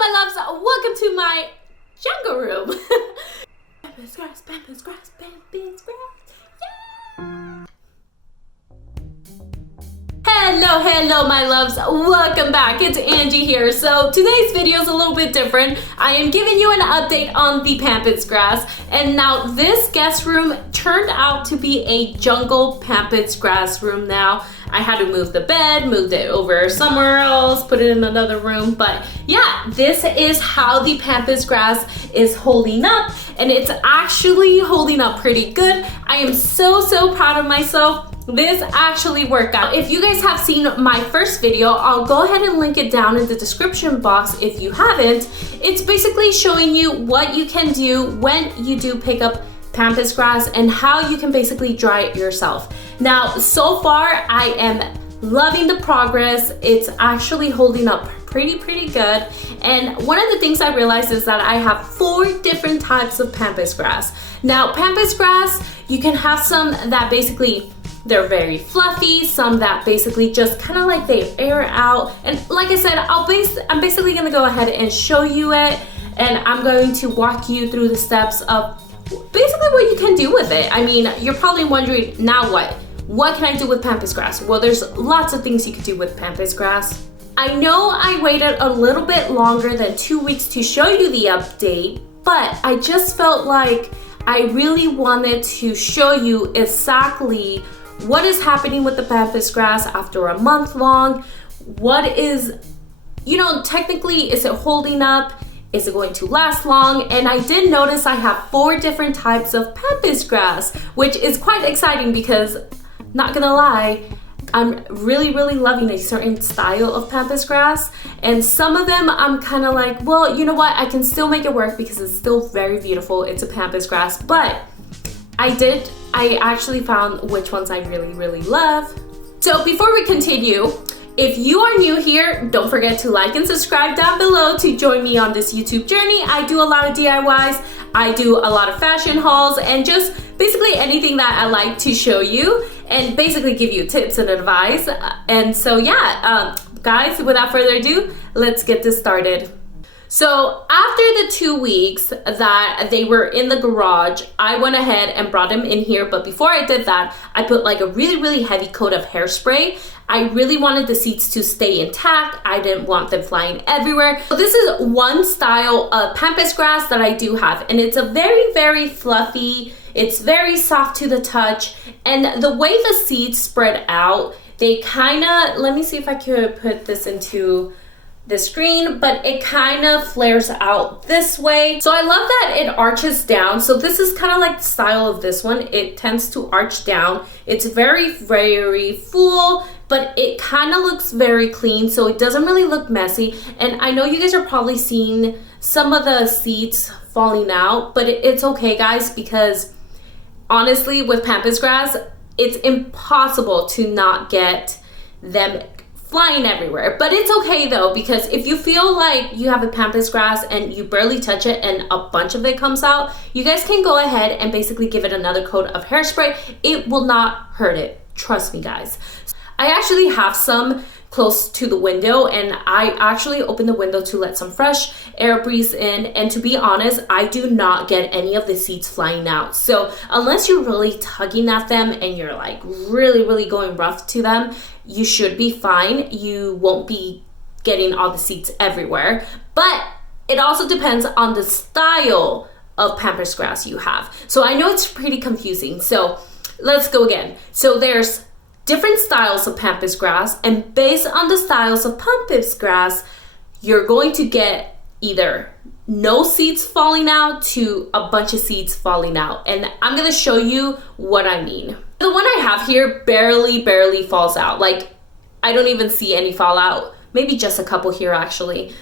my loves, welcome to my jungle room. Pampas grass, Pampas grass, Pampas grass, yeah! Hello my loves, welcome back. It's Angie here. So today's video is a little bit different. I am giving you an update on the Pampas grass, and now this guest room turned out to be a jungle Pampas grass room. Now I had to move the bed, moved it over somewhere else, put it in another room, but yeah, this is how the Pampas grass is holding up, and it's actually holding up pretty good. I am so proud of myself. This actually worked out. If you guys have seen my first video, I'll go ahead and link it down in the description box if you haven't. It's basically showing you what you can do when you do pick up Pampas grass and how you can basically dry it yourself. Now, so far, I am loving the progress. It's actually holding up pretty good. And one of the things I realized is that I have 4 different types of Pampas grass. Now, Pampas grass, you can have some that basically they're very fluffy, some that basically just kind of like they air out. And like I said, I'm basically gonna go ahead and show you it, and I'm going to walk you through the steps of basically what you can do with it. I mean, you're probably wondering, now what? What can I do with Pampas grass? Well, there's lots of things you could do with Pampas grass. I know I waited a little bit longer than 2 weeks to show you the update, but I just felt like I really wanted to show you exactly what is happening with the Pampas grass after a month long. What is, technically, is it holding up? Is it going to last long? And I did notice I have 4 different types of Pampas grass, which is quite exciting because, not gonna lie, I'm really loving a certain style of Pampas grass. And some of them I'm kind of like, well, you know what? I can still make it work because it's still very beautiful. It's a Pampas grass, but I actually found which ones I really love. So before we continue, if you are new here, don't forget to like and subscribe down below to join me on this YouTube journey. I do a lot of DIYs, I do a lot of fashion hauls, and just basically anything that I like to show you and basically give you tips and advice. And so yeah, guys, without further ado, let's get this started. So after the 2 weeks that they were in the garage, I went ahead and brought them in here. But before I did that, I put like a really heavy coat of hairspray. I really wanted the seeds to stay intact. I didn't want them flying everywhere. So this is one style of Pampas grass that I do have, and it's a very fluffy. It's very soft to the touch, and the way the seeds spread out, they kind of, let me see if I could put this into the screen, but it kind of flares out this way. So I love that it arches down. So this is kind of like the style of this one. It tends to arch down. It's very full, but it kind of looks very clean, so it doesn't really look messy. And I know you guys are probably seeing some of the seeds falling out, but it's okay, guys, because honestly, with Pampas grass, it's impossible to not get them flying everywhere. But it's okay though, because if you feel like you have a Pampas grass and you barely touch it and a bunch of it comes out, you guys can go ahead and basically give it another coat of hairspray. It will not hurt it. Trust me, guys. I actually have some close to the window, and I actually opened the window to let some fresh air breeze in, and to be honest, I do not get any of the seeds flying out. So unless you're really tugging at them and you're like really going rough to them, you should be fine. You won't be getting all the seeds everywhere, but it also depends on the style of Pampas grass you have. So I know it's pretty confusing, so let's go again. So there's different styles of Pampas grass, and based on the styles of Pampas grass, you're going to get either no seeds falling out to a bunch of seeds falling out. And I'm gonna show you what I mean. The one I have here barely falls out. Like, I don't even see any fallout. Maybe just a couple here actually.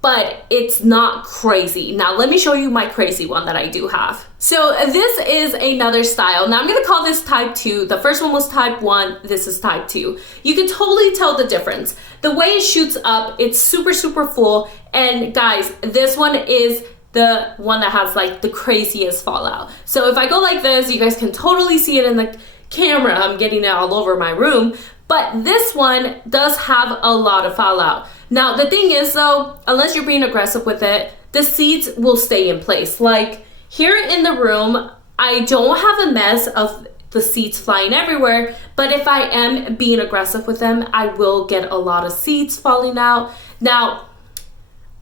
But it's not crazy. Now let me show you my crazy one that I do have. So this is another style. Now I'm gonna call this type 2. The first one was type 1, this is type 2. You can totally tell the difference. The way it shoots up, it's super full. And guys, this one is the one that has like the craziest fallout. So if I go like this, you guys can totally see it in the camera. I'm getting it all over my room. But this one does have a lot of fallout. Now, the thing is though, unless you're being aggressive with it, the seeds will stay in place. Like here in the room, I don't have a mess of the seeds flying everywhere, but if I am being aggressive with them, I will get a lot of seeds falling out. Now,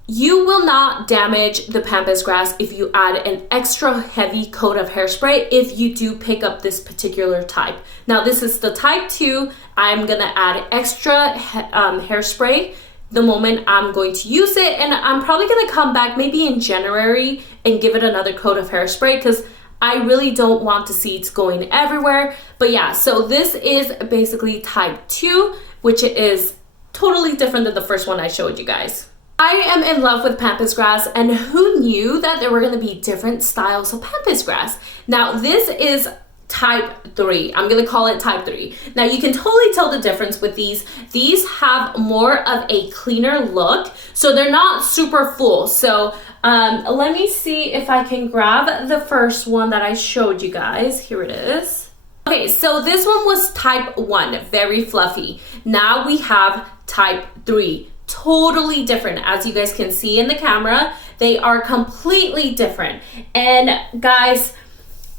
you will not damage the pampas grass if you add an extra heavy coat of hairspray if you do pick up this particular type. Now, this is the type 2. I'm gonna add extra hairspray the moment I'm going to use it, and I'm probably gonna come back maybe in January and give it another coat of hairspray because I really don't want the seeds going everywhere. But yeah, so this is basically type 2, which is totally different than the first one I showed you guys. I am in love with pampas grass, and who knew that there were going to be different styles of pampas grass? Now, this is type 3. I'm going to call it type 3. Now, you can totally tell the difference with these. These have more of a cleaner look, so they're not super full. So let me see if I can grab the first one that I showed you guys. Here it is. Okay, so this one was type 1, very fluffy. Now we have type 3. Totally different. As you guys can see in the camera, they are completely different. And guys,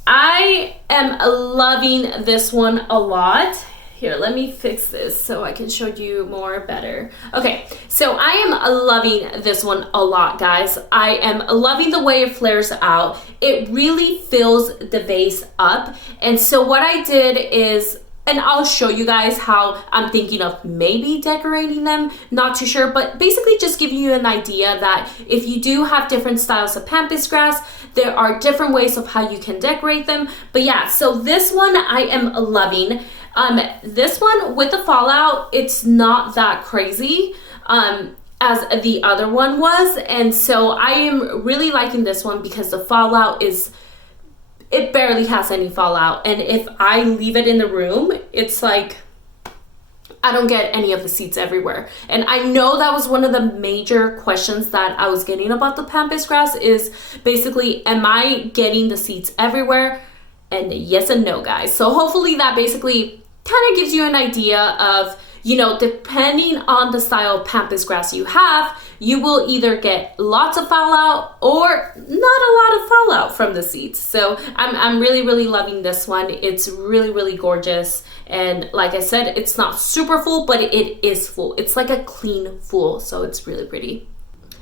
I am loving this one a lot. Here, let me fix this so I can show you more better. Okay, so I am loving this one a lot, guys. I am loving the way it flares out. It really fills the vase up. And so what I did is, and I'll show you guys how I'm thinking of maybe decorating them, not too sure, but basically just giving you an idea that if you do have different styles of pampas grass, there are different ways of how you can decorate them. But yeah, so this one I am loving. This one with the fallout, it's not that crazy as the other one was. And so I am really liking this one because the fallout is, it barely has any fallout, and if I leave it in the room, it's like I don't get any of the seeds everywhere. And I know that was one of the major questions that I was getting about the pampas grass is basically, am I getting the seeds everywhere? And yes and no, guys. So hopefully that basically kind of gives you an idea of, you know, depending on the style of pampas grass you have, you will either get lots of fallout or not a lot of fallout from the seeds. So I'm really, really loving this one. It's really, really gorgeous. And like I said, it's not super full, but it is full. It's like a clean full, so it's really pretty.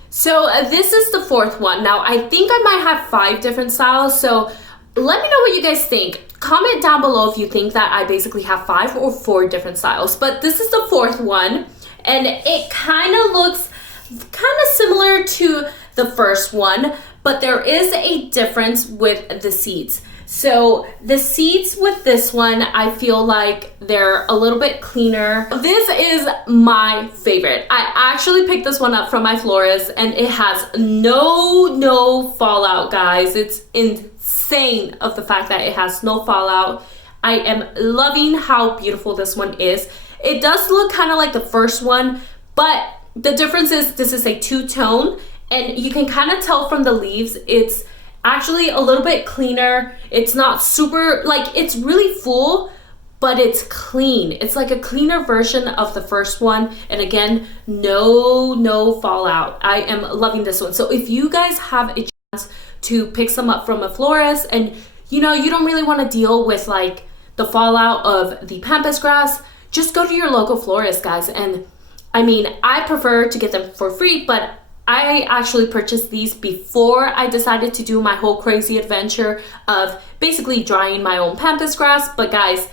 So this is the fourth one. Now, I think I might have 5 different styles, so let me know what you guys think. Comment down below if you think that I basically have 5 or 4 different styles, but this is the 4th one, and it kind of looks kind of similar to the first one, but there is a difference with the seeds. So the seeds with this one, I feel like they're a little bit cleaner. This is my favorite. I actually picked this one up from my florist, and it has no fallout, guys. It's insane of the fact that it has no fallout. I am loving how beautiful this one is. It does look kind of like the first one, but the difference is this is a 2-tone, and you can kind of tell from the leaves it's actually a little bit cleaner. It's not super, like, it's really full, but it's clean. It's like a cleaner version of the first one. And again, no fallout. I am loving this one. So if you guys have a chance to pick some up from a florist and you know you don't really want to deal with like the fallout of the pampas grass, just go to your local florist, guys. And I mean, I prefer to get them for free, but I actually purchased these before I decided to do my whole crazy adventure of basically drying my own pampas grass. But guys,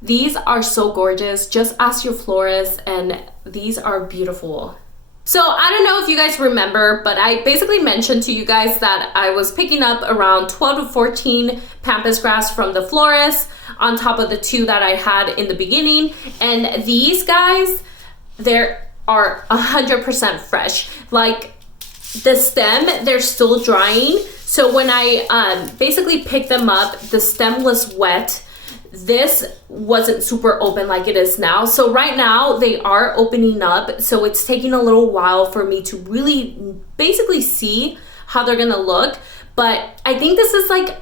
these are so gorgeous. Just ask your florist, and these are beautiful. So I don't know if you guys remember, but I basically mentioned to you guys that I was picking up around 12 to 14 pampas grass from the florist on top of the 2 that I had in the beginning. And these guys, they are 100% fresh. Like the stem, they're still drying. So when I basically picked them up, the stem was wet. This wasn't super open like it is now. So right now they are opening up. So it's taking a little while for me to really basically see how they're gonna look. But I think this is like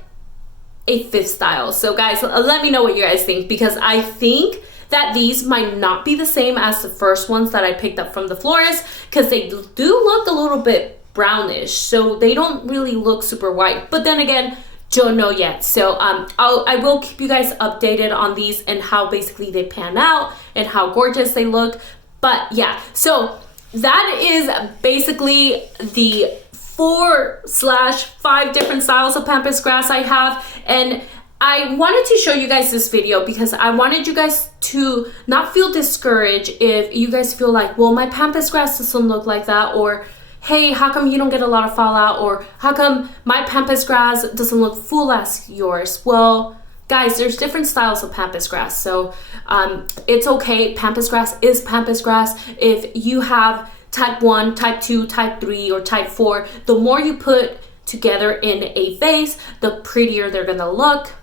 a 5th style. So guys, let me know what you guys think, because I think that these might not be the same as the first ones that I picked up from the florist, because they do look a little bit brownish, so they don't really look super white. But then again, don't know yet. So I will keep you guys updated on these and how basically they pan out and how gorgeous they look. But yeah, so that is basically the 4/5 different styles of pampas grass I have. And I wanted to show you guys this video because I wanted you guys to not feel discouraged if you guys feel like, well, my pampas grass doesn't look like that, or hey, how come you don't get a lot of fallout, or how come my pampas grass doesn't look full as yours? Well, guys, there's different styles of pampas grass, so it's okay. Pampas grass is pampas grass. If you have type 1, type 2, type 3, or type 4, the more you put together in a vase, the prettier they're gonna look.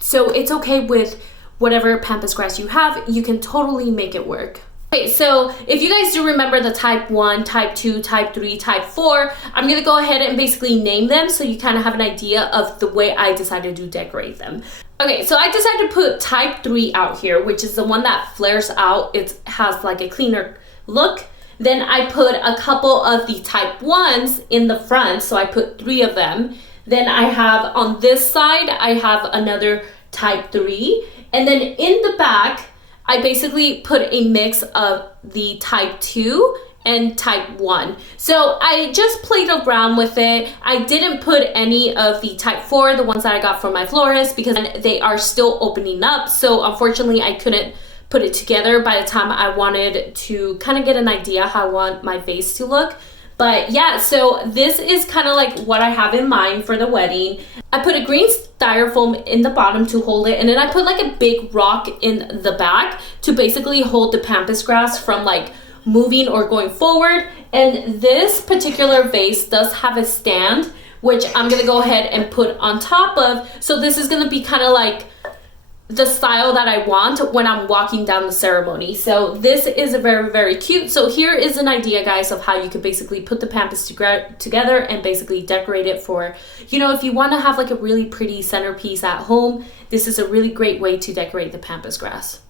So it's okay with whatever pampas grass you have. You can totally make it work. Okay, so if you guys do remember the type 1, type 2, type 3, type 4, I'm gonna go ahead and basically name them so you kind of have an idea of the way I decided to decorate them. Okay, so I decided to put type 3 out here, which is the one that flares out. It has like a cleaner look. Then I put a couple of the type 1s in the front, so I put 3 of them. Then I have on this side, I have another type 3. And then in the back, I basically put a mix of the type 2 and type 1. So I just played around with it. I didn't put any of the type 4, the ones that I got from my florist, because they are still opening up. So unfortunately, I couldn't put it together by the time I wanted to kind of get an idea how I want my vase to look. But yeah, so this is kind of like what I have in mind for the wedding. I put a green styrofoam in the bottom to hold it, and then I put like a big rock in the back to basically hold the pampas grass from like moving or going forward. And this particular vase does have a stand, which I'm gonna go ahead and put on top of. So this is gonna be kind of like the style that I want when I'm walking down the ceremony. So this is very, very cute. So here is an idea, guys, of how you could basically put the pampas together and basically decorate it for, you know, if you want to have like a really pretty centerpiece at home, this is a really great way to decorate the pampas grass.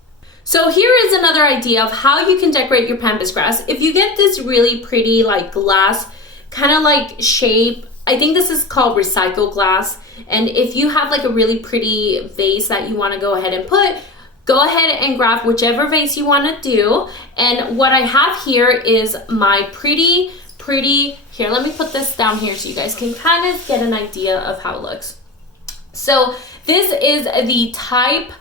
So here is another idea of how you can decorate your pampas grass. If you get this really pretty like glass kind of like shape, I think this is called recycled glass. And if you have like a really pretty vase that you want to go ahead and put, go ahead and grab whichever vase you want to do. And what I have here is my pretty, here, let me put this down here so you guys can kind of get an idea of how it looks. So this is the type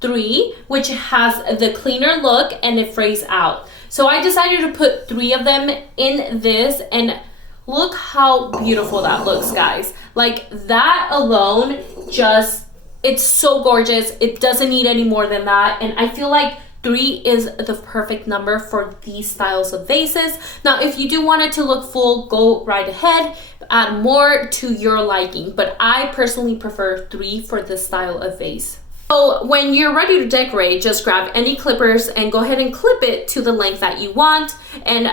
3, which has the cleaner look and it frays out. So I decided to put 3 of them in this, and look how beautiful that looks, guys. Like that alone, just, it's so gorgeous. It doesn't need any more than that. And I feel like 3 is the perfect number for these styles of vases. Now, if you do want it to look full, go right ahead, add more to your liking. But I personally prefer 3 for this style of vase. So when you're ready to decorate, just grab any clippers and go ahead and clip it to the length that you want and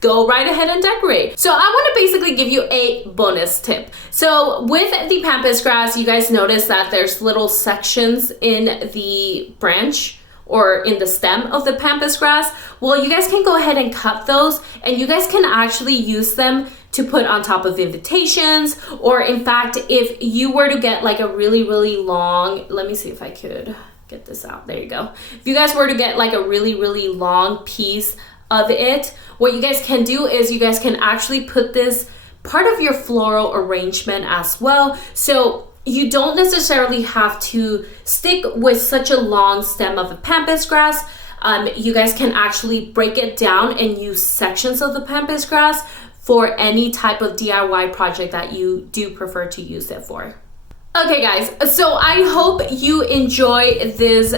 go right ahead and decorate. So I want to basically give you a bonus tip. So with the pampas grass, you guys notice that there's little sections in the branch or in the stem of the pampas grass. Well, you guys can go ahead and cut those, and you guys can actually use them to put on top of invitations. Or in fact, if you were to get like a really long, let me see if I could get this out. There you go. If you guys were to get like a really long piece of it, what you guys can do is you guys can actually put this part of your floral arrangement as well. So you don't necessarily have to stick with such a long stem of a pampas grass. You guys can actually break it down and use sections of the pampas grass for any type of DIY project that you do prefer to use it for. Okay guys, so I hope you enjoy this,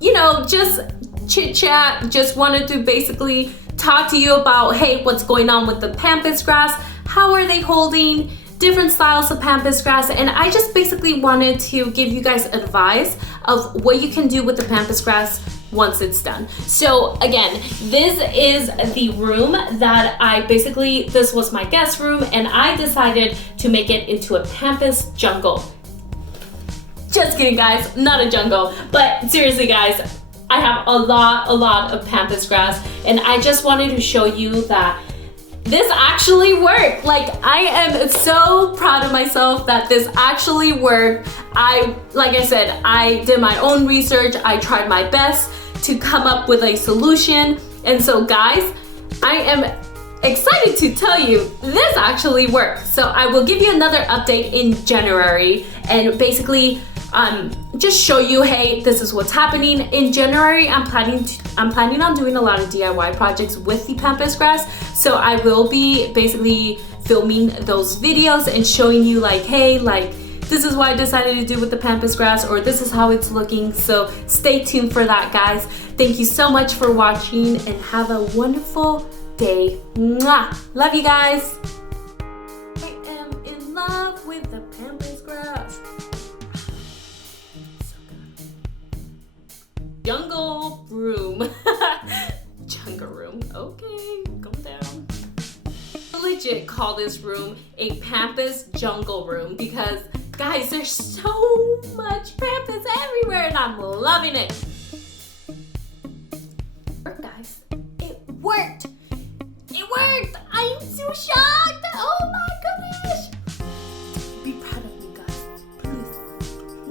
you know, just chit chat. Just wanted to basically talk to you about, hey, what's going on with the pampas grass? How are they holding? Different styles of pampas grass. And I just basically wanted to give you guys advice of what you can do with the pampas grass once it's done. So again, this is the room that this was my guest room, and I decided to make it into a pampas jungle. Just kidding guys, not a jungle, but seriously guys, I have a lot of Pampas grass, and I just wanted to show you that this actually worked. Like, I am so proud of myself that this actually worked. Like I said, I did my own research. I tried my best to come up with a solution. And so guys, I am excited to tell you this actually worked. So I will give you another update in January and basically just show you, hey, this is what's happening. In January, I'm planning on doing a lot of DIY projects with the Pampas grass. So I will be basically filming those videos and showing you like, hey, like this is what I decided to do with the Pampas grass, or this is how it's looking. So stay tuned for that, guys. Thank you so much for watching and have a wonderful day. Mwah! Love you guys. I am in love with the Pampas grass. Jungle room. Jungle room. Okay, calm down. I legit call this room a Pampas jungle room because, guys, there's so much Pampas everywhere and I'm loving it.